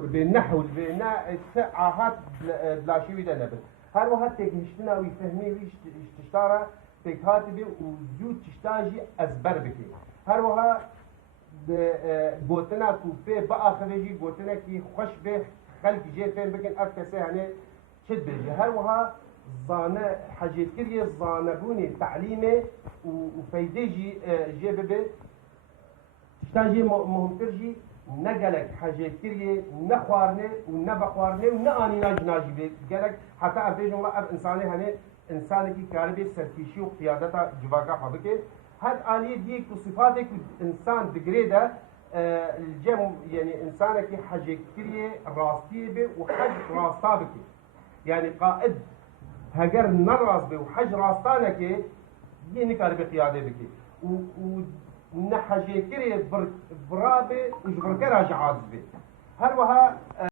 بالنحو بالبناء عاهات بلا شيء وده نبت هر وقت تكنشتنا ويفهمي ويش تشتاره تكاتبه وزود تشتاجي أزبر بكي هر وقت گوتنا کوپه با آخرجی گوتنا کی خوش به خلق جه فهم بکن اکسه هنه چد بيجي هر وها زانه حاجات كريه زانه بوني تعليمه وفايدجي جيب به تشتاجي مهمتر جي نقلك حاجات كريه نخوارنه ونبخوارنه ونأني ناجي به قالك حتى أفيج الله أب إنساني هنه إنساني كي كاربي سركيشي وقيادته جواكا حبكه هاد آلية ديك وصفاتك إنسان دقريدة الجم يعني إنسانك حاجة كريه راستيه به وحج راستا بك يعني قائد هجر نراس به وحج راستانك يعني كارب قيادة بك ونحاجة كريه برابه وجبرك راجع عاز به هل وها